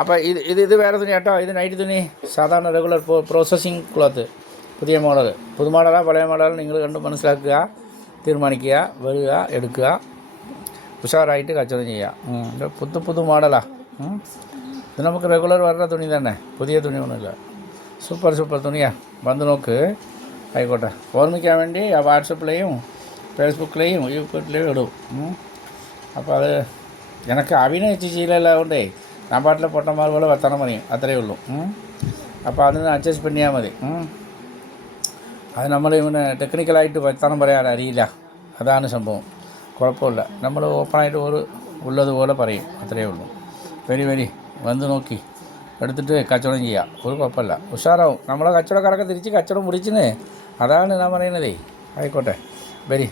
അപ്പോൾ ഇത് വേറെ തുണി കേട്ടോ. ഇത് നൈറ്റ് തുണി, സാധാരണ റെഗുലർ പ്രോസസ്സിങ് ക്ലോത്ത്, പുതിയ മോഡൽ. പുതു മോഡലാ പഴയ മോഡൽ നിങ്ങൾ കണ്ട് മനസ്സിലാക്കുക, തീരുമാനിക്കുക, വരിക, എടുക്കുക, ഉഷാറായിട്ട് കച്ചവടം ചെയ്യുക. പുതു മോഡലാണ്. ഇത് നമുക്ക് റെഗുലർ വരുന്ന തുണി തന്നെ, പുതിയ തുണിയൊന്നുമില്ല. സൂപ്പർ തുണിയാണ്. വന്ന് നോക്ക്. ആയിക്കോട്ടെ. ഓർമ്മിക്കാൻ വേണ്ടി വാട്സപ്പിലെയും ഫേസ്ബുക്കിലെയും യൂട്യൂബിലെയും ഇടും. അപ്പോൾ അത് എനിക്ക് അഭിനയിച്ച് ശീലമെല്ലാം കൊണ്ടേ ഞാൻ പാട്ടിലെ പൊട്ടന്മാർ പോലെ വർത്തണം പറയും, അത്രയേ ഉള്ളൂ. അപ്പോൾ അതിന് അഡ്ജസ്റ്റ് പണിയാൽ മതി. അത് നമ്മൾ ഇങ്ങനെ ടെക്നിക്കലായിട്ട് വർത്തണം പറയാൻ അറിയില്ല, അതാണ് സംഭവം. കുഴപ്പമില്ല, നമ്മൾ ഓപ്പണായിട്ട് ഉള്ളതുപോലെ പറയും, അത്രയേ ഉള്ളൂ. വരി വന്ന് നോക്കി എടുത്തിട്ട് കച്ചവടം ചെയ്യാം, ഒരു കുഴപ്പമില്ല, ഉഷാറാവും. നമ്മളെ കച്ചവടക്കാരൊക്കെ തിരിച്ച് കച്ചവടം പിടിച്ചിന്, അതാണ് ഞാൻ പറയുന്നതേ. ആയിക്കോട്ടെ, വരി.